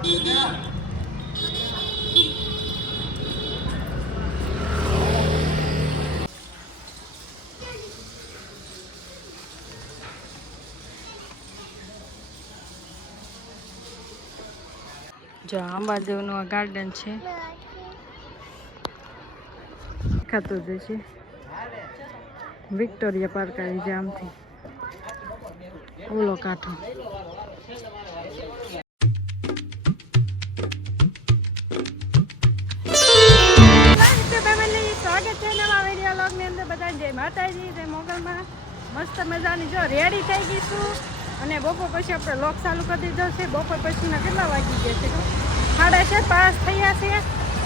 જો આ બાજુનું આ ગાર્ડન છે, દેખાતું જ છે વિક્ટોરિયા પાર્ક આવી છે આમથી ઓલો કાંઠો. સ્વાગત છે નવા વિડીયો વ્લોગની અંદર. બધા જય માતાજી, જય મોગલમાં. મસ્ત મજાની જો રેડી થઈ ગઈશું અને બપોર પછી આપણે લોક ચાલુ કરી દીધો છે. બપોર પછીના કેટલા વાગી ગયા છે? 5:30 થયા છે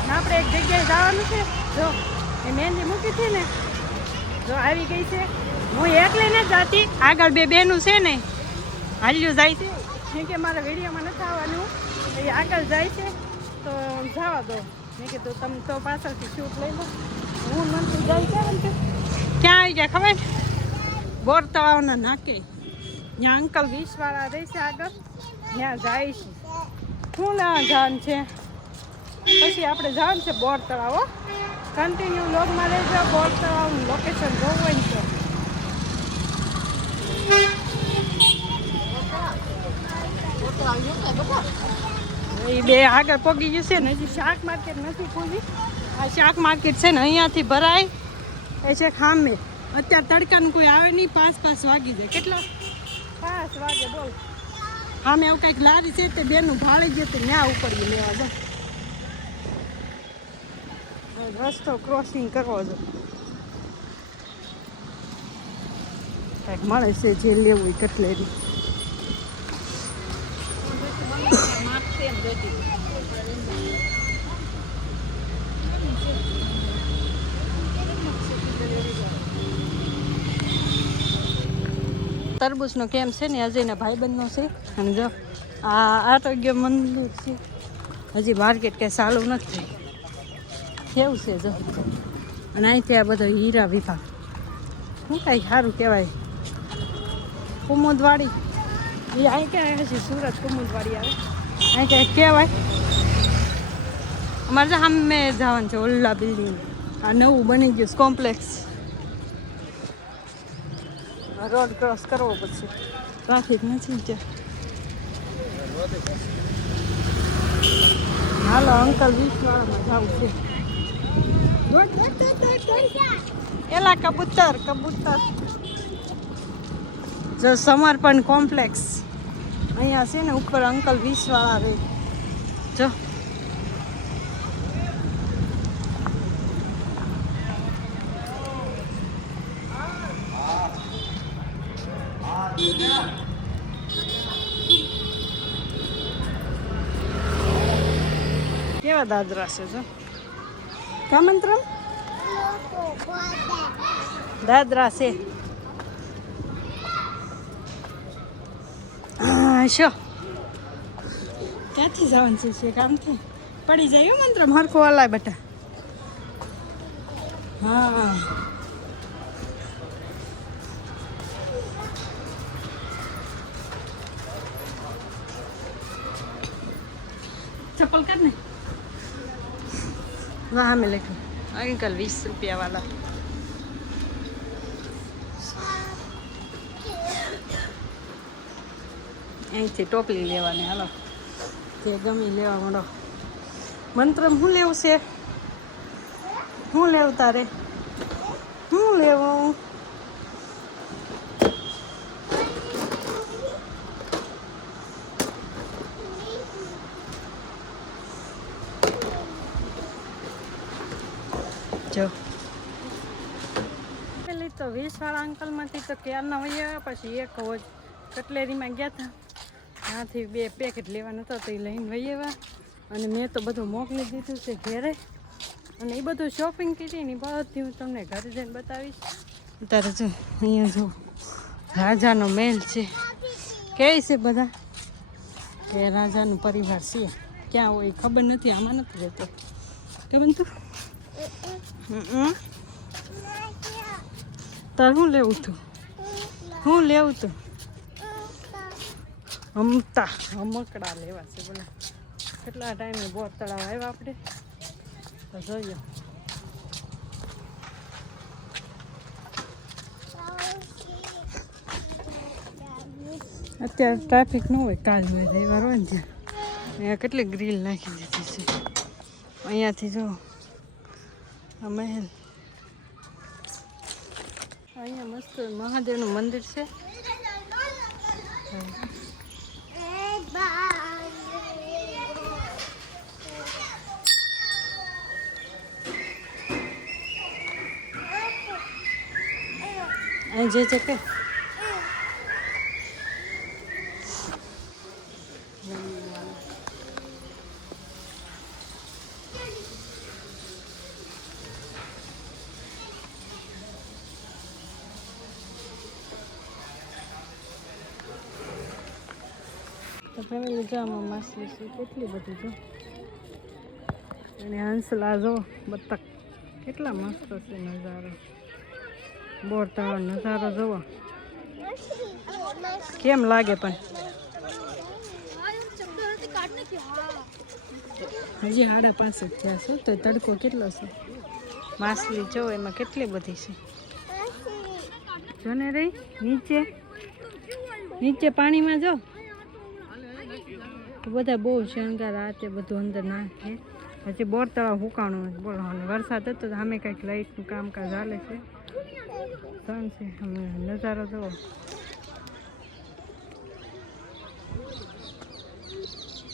ને આપણે એક જગ્યાએ જવાનું છે. જો એ મહેંદી મૂકી હતી ને, જો આવી ગઈ છે. હું એકલી નથી જતી, આગળ બે બહેનું છે ને હાલ્યું જાય છે, કેમ કે મારા વિડીયોમાં નથી આવવાનું, એ આગળ જાય છે તો જવા દો. મેં કીધું તમે તો પાછળથી શૂટ લઈ લો. હું મનથી જાય છે ક્યાં આવી ગયા ખબર? બોર તળાવના નાકે ત્યાં અંકલ 20 વાળા રહે છે આગળ, ત્યાં જાય છે. શું લેવા જવાનું છે? પછી આપણે જવાનું છે બોર તળાવ. કન્ટિન્યુ લોગમાં રહેજો. બોર તળાવનું લોકેશન જોવું હોય ને તો એ બે આગળ પગી ગયું છે ને. હજી શાક માર્કેટ નથી ખુલી. આ શાક માર્કેટ છે ને અહીંયાથી ભરાય એ છે ખામે. અત્યારે તડકાનું કોઈ આવે નહીં. 5 વાગી જાય. કેટલો 5 વાગે બોલ. સામે એવું કંઈક લારી છે તે બેનું ભાળી ગયું તે ત્યાં ઉપર લેવા જાવ. રસ્તો ક્રોસિંગ કરવો જો કંઈક મળે છે જે લેવું હોય કટલેરી. તરબૂચનો કેમ્પ છે ને અજયના ભાઈબંધનો છે. અને જો આ આરોગ્ય મંદિર છે. હજી માર્કેટ કંઈ ચાલુ નથી થઈ. કેવું છે જો. અને અહીંથી આ બધો હીરા વિભાગ શું કાંઈ સારું કહેવાય. કુમુદવાડી એ અહીં ક્યાં હજી સુરત કુમુદવાડી આવે અહીં ક્યાંક કહેવાય. અમારે તો સામે જવાનું છે ઓલ્લા બિલ્ડિંગ. આ નવું બની ગયું કોમ્પ્લેક્સ. રોડ ક્રોસ કરવો પડશે, ટ્રાફિક નથી છે. હાલો અંકલ 20 વાળામાં જવું છે. એલા કબૂતર જો સમર્પણ કોમ્પ્લેક્સ અહીંયા છે ને ઉપર અંકલ 20 વાળા રહે. જો કેવા દાદરા છે જો. કા મંત્ર દાદરા છે. શો ક્યાંથી જવાનું છે? કામથી પડી જાય મંત્ર હરખો હલાય બેટા. હા चप्पल करने वहाँ में लेके अंकल 20 रुपया वाला. અહીંથી ટોપલી લેવાની. હાલો તે ગમી લેવા માંડો. મંત્ર શું લેવું છે? શું લેવું તારે? શું લેવું? જો પેલી તો 20 વાળા અંકલમાંથી તો ક્યારના વયા. પછી એક કટલેરીમાં ગયા હતા, ત્યાંથી 2 પેકેટ લેવાના હતા તો એ લઈને વયા. અને મેં તો બધું મોકલી દીધું છે ઘરે. અને એ બધું શોપિંગ કરી ને બધી હું તમને ઘરે જઈને બતાવીશ. અત્યારે જો અહીંયા જો રાજાનો મહેલ છે. કહે છે બધા કે રાજાનો પરિવાર છે. ક્યાં હોય ખબર નથી. આમાં નથી રહેતો કે બનતું. તાર શું લેવું તું? શું લેવું તું? હમકડા લેવા છે બોલા. કેટલા ટાઈમે બોર તળાવ આવ્યા આપણે તો જોઈએ. અત્યારે ટ્રાફિક ન હોય, કાલ હોય રવિવાર હોય ને ત્યાં. અહીંયા કેટલી ગ્રીલ નાખી દીધી છે. અહીંયાથી જો આ મહેલ, અહીંયા મસ્ત મહાદેવનું મંદિર છે. અહીં જે છે કે તો ફેમિલી જો આમાં માછલી છે કેટલી બધી જો. અને હંસલા જો બતક કેટલા મસ્ત છે નજારો. બોર તળાવ નજારો જોવો કેમ લાગે. પણ હજી 5:30 જ થયા છે તો તડકો કેટલો છે. માછલી જો એમાં કેટલી બધી છે. જો ને રહી નીચે નીચે પાણીમાં જો બધા બહુ શણગાર આ તે બધું અંદર નાખે. હજી બોર તળાવ હુકાણું બોલો. અને વરસાદ હતો તો સામે કંઈક લાઇટનું કામકાજ ચાલે છે. સન છે નજારો જુઓ.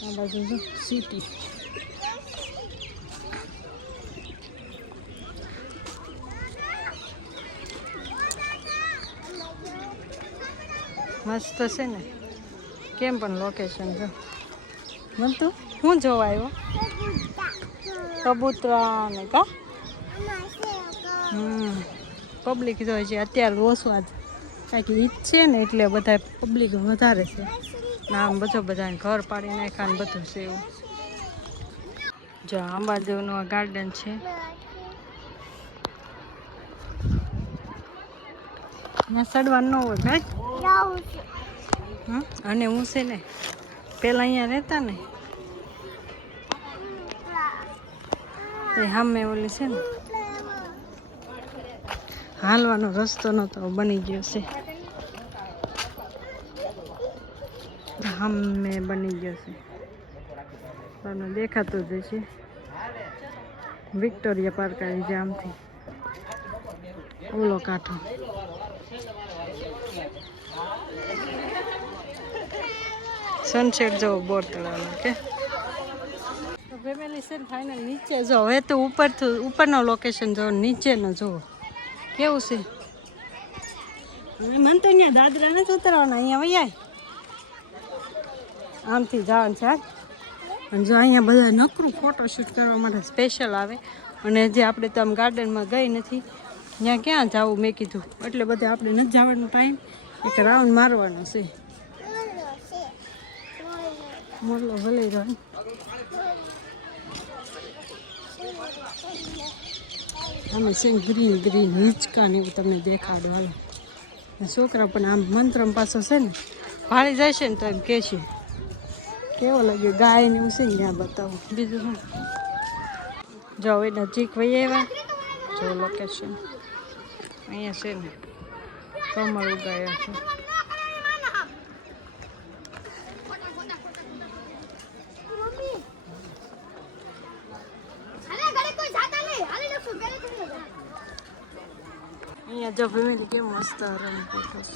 આ બાજુ જો સિટી. મસ્ત છે ને કેમ પણ લોકેશન જો. બનતું હું જોવા આવ્યો કબૂતરા ને કા પબ્લિક જોઈએ છે અત્યારે ઓછું. આજ કાંઈક ઈદ છે ને એટલે બધા પબ્લિક વધારે છે. આમ બધું બધાને ઘર પાડી નાખ્યા ને બધું છે એવું. જો અંબાદેવનું આ ગાર્ડન છે. ત્યાં ચડવાનું ન હોય ભાઈ. અને હું છે ને પેલા અહીંયા રહેતા ને એ સામે ઓલી છે ને હાલવાનો રસ્તો નહોતો બની ગયો છે. સામે બની ગયો છે તમને દેખાતું જ છે. વિક્ટોરિયા પાર્ક આવી છે આમથી ઓલો કાંઠો. સનસેટ જો બોર તળાવનો કે ફેમિલી છે ને ફાઇનલ નીચે જો. હવે તો ઉપરનો લોકેશન જો નીચેનો જુઓ કેવું છે. મને તો અહીંયા દાદરા નથી ઉતરવાના, અહીંયા વૈયા આમથી જવાનું છે. અને જો અહીંયા બધા નકરું ફોટોશૂટ કરવા માટે સ્પેશિયલ આવે. અને જે આપણે તો આમ ગાર્ડનમાં ગઈ નથી ત્યાં ક્યાં જવું મેં કીધું એટલે બધે આપણે નથી જવાનો ટાઈમ. એક રાઉન્ડ મારવાનો છે. મોરલો ભલે રહ્યો. આમે છે ગ્રીન ગ્રીન હિંચકા ને એવું તમને દેખાડો. હાલો છોકરા પણ આમ મંત્રમ પાછો છે ને ભાળી જાય છે ને તો એમ કહે છે કેવો લાગ્યો ગાય ને એવું છે ને ત્યાં બતાવો. બીજું શું જો હવે નજીક વહી આવ્યા. જો લોકેશન અહીંયા છે ને કમળ ઉગાયા છે. અહીંયા જો ફેમિલી કેમ મસ્ત રંગ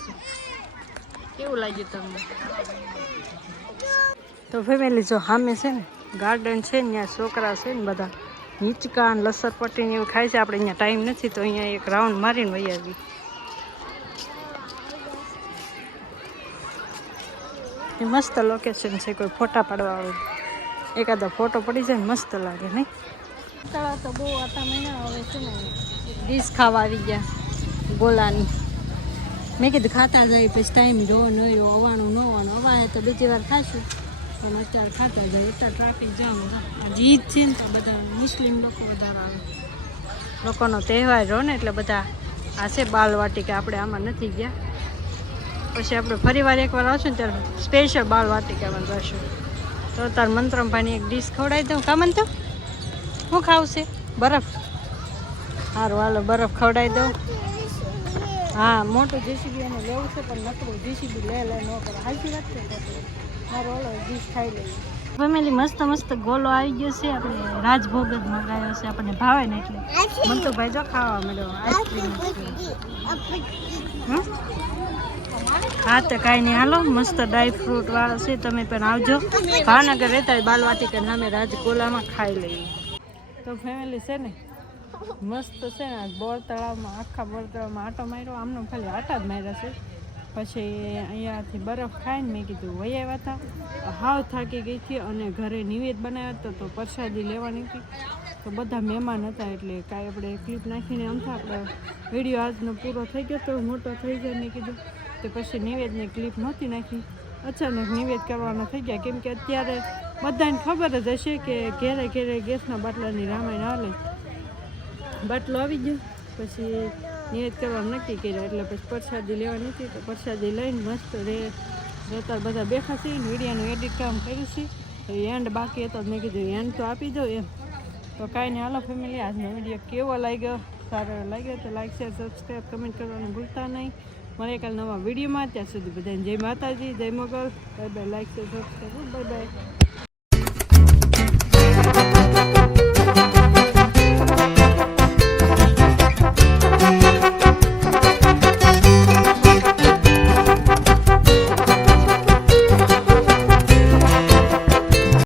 છે. કેવું લાગ્યું તમને? તો ફેમિલી જો સામે છે ને ગાર્ડન છે ને ત્યાં છોકરા છે ને બધા હિંચકા ને લસરપટ્ટી ને એવું ખાય છે. આપણે અહીંયા ટાઈમ નથી તો અહીંયા એક રાઉન્ડ મારીને વહી આવી. એ મસ્ત લોકેશન છે. કોઈ ફોટા પાડવા વાળું એકાદો ફોટો પડી જાય ને મસ્ત લાગે નહીં. તળાવ તો બહુ આટા મહિના હવે છે ને ડીશ ખાવા આવી ગયા ગોલાની. મેં કીધું ખાતા જાય પછી ટાઈમ જો ન રહ્યો અવાણું ન આવવાનું. અવાય તો બીજી વાર ખાશું પણ અત્યારે ખાતા જાય. અત્યારે ટ્રાફિક જામ. આજે ઈદ છે ને તો બધા મુસ્લિમ લોકો વધારે આવે. લોકોનો તહેવાર રહ્યો ને એટલે બધા આ છે બાલવાટિકા. આપણે આમાં નથી ગયા. પછી આપણે ફરી વાર એકવાર આવશું ને ત્યારે સ્પેશિયલ બાલવાટિકામાં જશું. તો તાર મંત્રમભાની એક ડીશ ખવડાવી દઉં. કા મંત્ર શું ખાવશે? બરફ. સારું હાલો બરફ ખવડાવી દઉં. હા મોટું જેસીબી એને લેવું છે પણ નકરું જેસીબી લે ન કરે. હાલતી વાત છે સારું હાલો ડીશ ખાઈ લઈએ. ફેમિલી મસ્ત મસ્ત ગોલો આવી ગયો છે. આપણે રાજભોગ જ મંગાવ્યો છે. આપણને ભાવે ને એટલે મંતુભાઈ જો ખાવા મળ્યો આઈસ્ક્રીમ. હા તો કાંઈ નહીં હાલો મસ્ત ડ્રાય ફ્રૂટ વાળો છે. તમે પણ આવજો. ભાવનગર રહેતા હોય બાલવાટિકા નામે રાજગોલામાં ખાઈ લઈએ. તો ફેમિલી છે ને મસ્ત છે ને બોર તળાવમાં આખા બોર તળાવમાં આટો માર્યો. આમનો ખાલી આટા જ માર્યા છે. પછી અહીંયાથી બરફ ખાઈને મેં કીધું વહી આવ્યા હતા. હાવ થાકી ગઈ હતી અને ઘરે નિવેદ બનાવ્યો હતો તો પ્રસાદી લેવાની હતી. તો બધા મહેમાન હતા એટલે કાંઈ આપણે ક્લિપ નાખીને આમ થાય આપણે વિડીયો આજનો પૂરો થઈ ગયો તો મોટો થઈ જાય. મેં કીધું તો પછી નિવેદની ક્લિપ નહોતી નાખી. અચાનક નિવેદ કરવાના થઈ ગયા કેમ કે અત્યારે બધાને ખબર જ હશે કે ઘેરે ઘેરે ગેસના બાટલાની રામાયણ હાલે. બાટલો આવી ગયો પછી નિવેદ કરવાનું નક્કી કર્યા એટલે પછી પ્રસાદી લેવાની હતી. તો પ્રસાદી લઈને મસ્ત રહેતા બધા બેઠા છીએ. વિડીયોનું એડિટ કામ કર્યું છે તો એન્ડ બાકી હતો મેં કીધું એન્ડ તો આપી દો એમ. તો કાંઈ નહીં હાલો ફેમિલી આજનો વિડીયો કેવો લાગ્યો? સારો લાગ્યો તો લાઈક શેર સબસ્ક્રાઈબ કમેન્ટ કરવાનું ભૂલતા નહીં. મળે કાલ નવા વિડીયોમાં. ત્યાં સુધી બધાને જય માતાજી જય Mogal. Bye bye. Like share subscribe bye by.